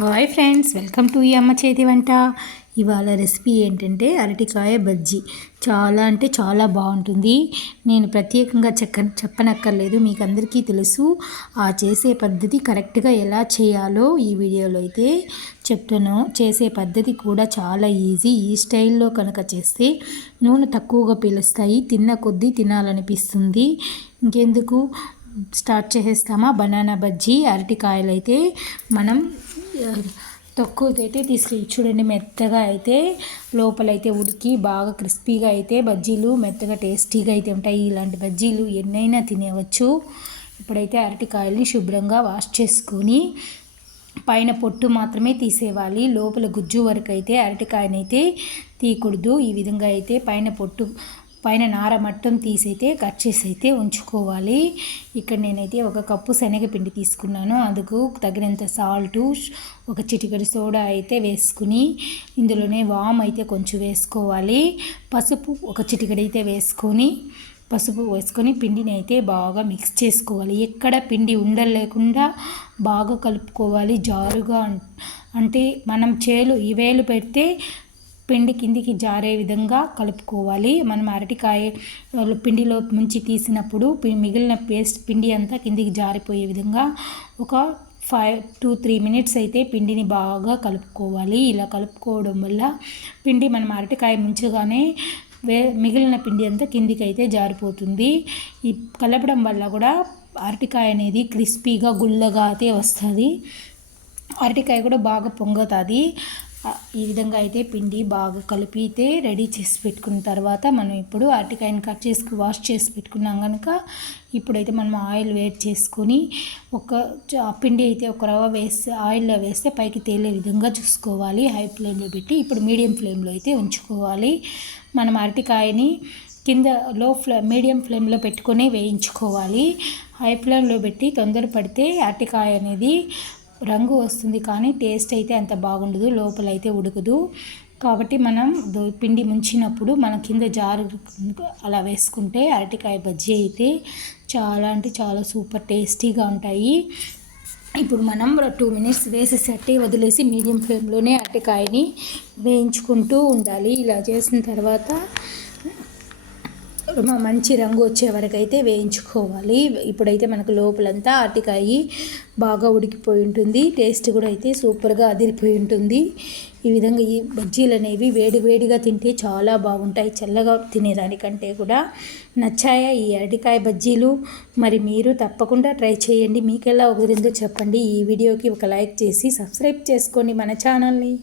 Hi friends, welcome to ఈ అమ్మ చేతి వంట. ఇవాళ రెసిపీ ఏంటంటే అరటికాయ బజ్జీ. చాలా అంటే చాలా బాగుంటుంది. నేను ప్రత్యేకంగా చెప్పనక్కర్లేదు, మీకు అందరికీ తెలుసు. ఆ చేసే పద్ధతి కరెక్ట్గా ఎలా చేయాలో ఈ వీడియోలో అయితే చెప్తాను. చేసే పద్ధతి కూడా చాలా ఈజీ. ఈ స్టైల్లో కనుక చేస్తే నూనె తక్కువగా పీలుస్తాయి, తిన్న కొద్దీ తినాలనిపిస్తుంది. ఇంకెందుకు స్టార్ట్ చేసేస్తామా. బనానా బజ్జీ. అరటికాయలు అయితే మనం తక్కువకైతే తీసుకెళ్ళి చూడండి. మెత్తగా అయితే లోపలైతే ఉడికి బాగా క్రిస్పీగా అయితే బజ్జీలు మెత్తగా టేస్టీగా అయితే ఉంటాయి. ఇలాంటి బజ్జీలు ఎన్నైనా తినేవచ్చు. ఇప్పుడైతే అరటికాయల్ని శుభ్రంగా వాష్ చేసుకొని పైన పొట్టు మాత్రమే తీసేవాలి. లోపల గుజ్జు వరకు అయితే అరటికాయనైతే తీయకూడదు. ఈ విధంగా అయితే పైన నార మట్టం తీసైతే కట్ చేసి అయితే ఉంచుకోవాలి. ఇక్కడ నేనైతే ఒక కప్పు శనగపిండి తీసుకున్నాను. అందుకు తగినంత సాల్టు, ఒక చిటికెడు సోడా అయితే వేసుకుని ఇందులోనే వామ్ అయితే కొంచెం వేసుకోవాలి. పసుపు ఒక చిటికెడు అయితే వేసుకొని పిండిని అయితే బాగా మిక్స్ చేసుకోవాలి. ఎక్కడ పిండి ఉండలు లేకుండా బాగా కలుపుకోవాలి. జారుగా అంటే మనం ఈ వేలు పెడితే పిండి కిందికి జారే విధంగా కలుపుకోవాలి. మనం అరటికాయ పిండిలో ముంచి తీసినప్పుడు మిగిలిన పిండి అంతా కిందికి జారిపోయే విధంగా ఒక 5 to 3 minutes అయితే పిండిని బాగా కలుపుకోవాలి. ఇలా కలుపుకోవడం వల్ల పిండి మనం అరటికాయ ముంచగానే మిగిలిన పిండి అంతా కిందికి అయితే జారిపోతుంది. ఈ కలపడం వల్ల కూడా అరటికాయ అనేది క్రిస్పీగా గుల్లగా అయితే వస్తుంది. అరటికాయ కూడా బాగా పొంగుతుంది. ఈ విధంగా అయితే పిండి బాగా కలిపి అయితే రెడీ చేసి పెట్టుకున్న తర్వాత మనం ఇప్పుడు అరటికాయని కట్ చేసి వాష్ చేసి పెట్టుకున్నాం కనుక ఇప్పుడైతే మనం ఆయిల్ వేడి చేసుకొని పిండి అయితే ఒక రవ్వ వేసి ఆయిల్లో వేస్తే పైకి తేలే విధంగా చూసుకోవాలి. హై ఫ్లేమ్లో పెట్టి ఇప్పుడు మీడియం ఫ్లేమ్లో అయితే ఉంచుకోవాలి. మనం అరటికాయని కింద మీడియం ఫ్లేమ్లో పెట్టుకొని వేయించుకోవాలి. హై ఫ్లేమ్లో పెట్టి తొందరపడితే అరటికాయ అనేది రంగు వస్తుంది, కానీ టేస్ట్ అయితే అంత బాగుండదు, లోపలైతే ఉడకదు. కాబట్టి మనం పిండి ముంచినప్పుడు మనం కింద జారు అలా వేసుకుంటే అరటికాయ బజ్జీ అయితే చాలా అంటే చాలా సూపర్ టేస్టీగా ఉంటాయి. ఇప్పుడు మనం 2 minutes వేసేసట్టి వదిలేసి మీడియం ఫ్లేమ్లోనే అరటికాయని వేయించుకుంటూ ఉండాలి. ఇలా చేసిన తర్వాత మంచి రంగు వచ్చే వరకు అయితే వేయించుకోవాలి. ఇప్పుడైతే మనకు లోపలంతా అరటికాయ బాగా ఉడికిపోయి ఉంటుంది. టేస్ట్ కూడా అయితే సూపర్గా అదిరిపోయి ఉంటుంది. ఈ విధంగా ఈ బజ్జీలు అనేవి వేడిగా తింటే చాలా బాగుంటాయి, చల్లగా తినేదానికంటే కూడా. నచ్చాయా ఈ అరటికాయ బజ్జీలు? మరి మీరు తప్పకుండా ట్రై చేయండి. మీకు ఎలా కుదిరిందో చెప్పండి. ఈ వీడియోకి ఒక లైక్ చేసి సబ్స్క్రైబ్ చేసుకోండి మన ఛానల్ని.